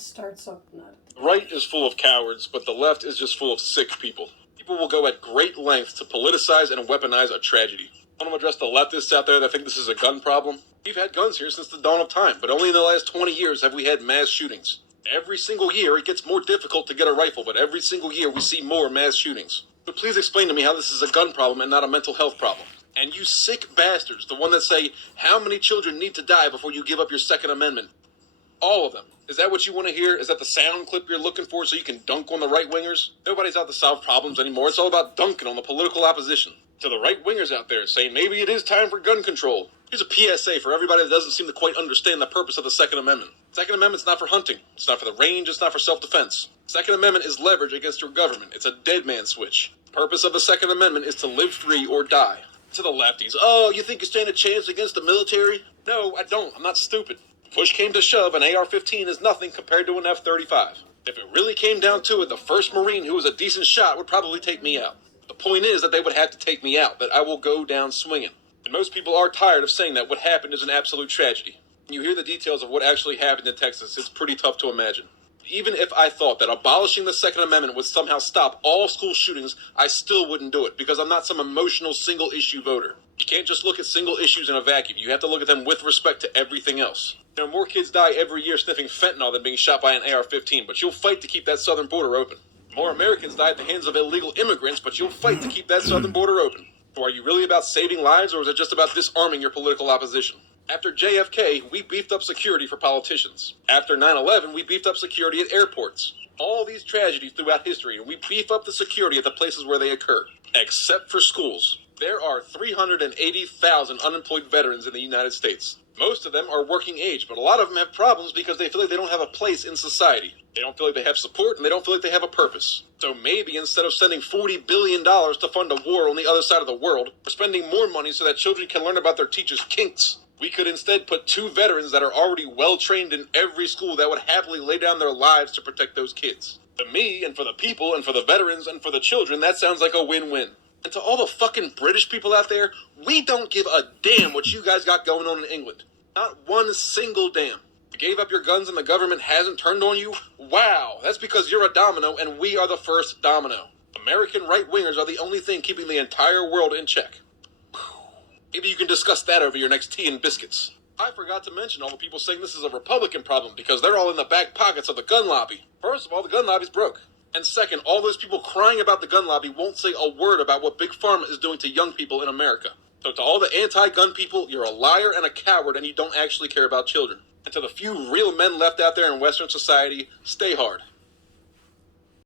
It starts up, not. The right is full of cowards, but the left is just full of sick people. People will go at great lengths to politicize and weaponize a tragedy. I want to address the leftists out there that think this is a gun problem. We've had guns here since the dawn of time, but only in the last 20 years have we had mass shootings. Every single year it gets more difficult to get a rifle, but every single year we see more mass shootings. So please explain to me how this is a gun problem and not a mental health problem. And you sick bastards, the one that say, how many children need to die before you give up your Second Amendment? All of them. Is that what you want to hear? Is that the sound clip you're looking for so you can dunk on the right-wingers? Nobody's out to solve problems anymore. It's all about dunking on the political opposition. To the right-wingers out there saying maybe it is time for gun control. Here's a PSA for everybody that doesn't seem to quite understand the purpose of the Second Amendment. Second Amendment's not for hunting. It's not for the range. It's not for self-defense. Second Amendment is leverage against your government. It's a dead man switch. The purpose of the Second Amendment is to live free or die. To the lefties, oh, you think you stand a chance against the military? No, I don't. I'm not stupid. If push came to shove, an AR-15 is nothing compared to an F-35. If it really came down to it, the first Marine who was a decent shot would probably take me out. The point is that they would have to take me out, that I will go down swinging. And most people are tired of saying that what happened is an absolute tragedy. When you hear the details of what actually happened in Texas, it's pretty tough to imagine. Even if I thought that abolishing the Second Amendment would somehow stop all school shootings, I still wouldn't do it, because I'm not some emotional single-issue voter. You can't just look at single issues in a vacuum. You have to look at them with respect to everything else. You know, more kids die every year sniffing fentanyl than being shot by an AR-15, but you'll fight to keep that southern border open. More Americans die at the hands of illegal immigrants, but you'll fight to keep that southern border open. So are you really about saving lives, or is it just about disarming your political opposition? After JFK, we beefed up security for politicians. After 9/11, we beefed up security at airports. All these tragedies throughout history, and we beef up the security at the places where they occur. Except for schools. There are 380,000 unemployed veterans in the United States. Most of them are working age, but a lot of them have problems because they feel like they don't have a place in society. They don't feel like they have support, and they don't feel like they have a purpose. So maybe instead of sending $40 billion to fund a war on the other side of the world, we're spending more money so that children can learn about their teachers' kinks. We could instead put 2 veterans that are already well-trained in every school that would happily lay down their lives to protect those kids. To me, and for the people, and for the veterans, and for the children, that sounds like a win-win. And to all the fucking British people out there, we don't give a damn what you guys got going on in England. Not one single damn. You gave up your guns and the government hasn't turned on you? Wow, that's because you're a domino and we are the first domino. American right-wingers are the only thing keeping the entire world in check. Maybe you can discuss that over your next tea and biscuits. I forgot to mention all the people saying this is a Republican problem because they're all in the back pockets of the gun lobby. First of all, the gun lobby's broke. And second, all those people crying about the gun lobby won't say a word about what Big Pharma is doing to young people in America. So to all the anti-gun people, you're a liar and a coward and you don't actually care about children. And to the few real men left out there in Western society, stay hard.